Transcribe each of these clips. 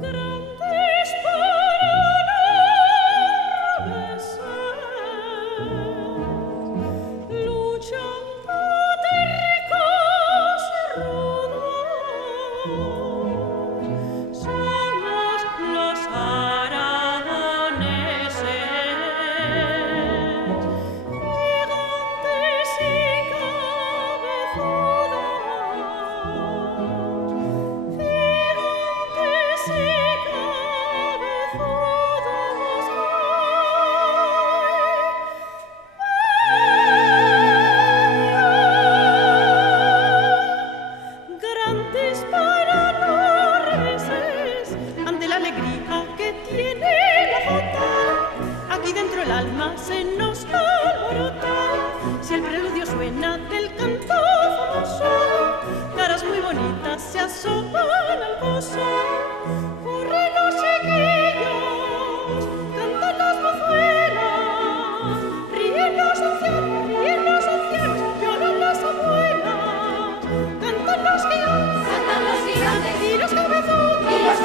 grandes para no luchan tercos y rudos. Somos los aragoneses, gigantes y cabezudos, gigantes y cabezudos. Grandes para los reveses, ante la alegría que tiene la jota, aquí dentro el alma se nos alborota. Si el preludio suena del canto famoso, caras muy bonitas se asoman al gozo. Corren los chiquillos, cantan las mozuelas, ríen los ancianos, lloran las abuelas, cantan los gigantes y los cabezudos,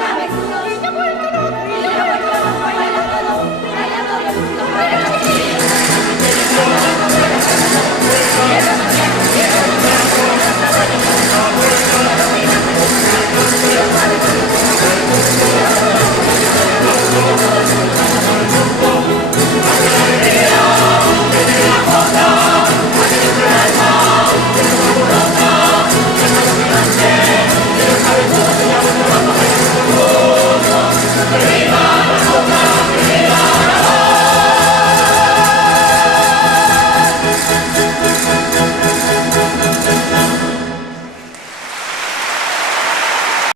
y ya vuelto loco, y ya vuelto loco, baila todo el mundo, baila chiquillos.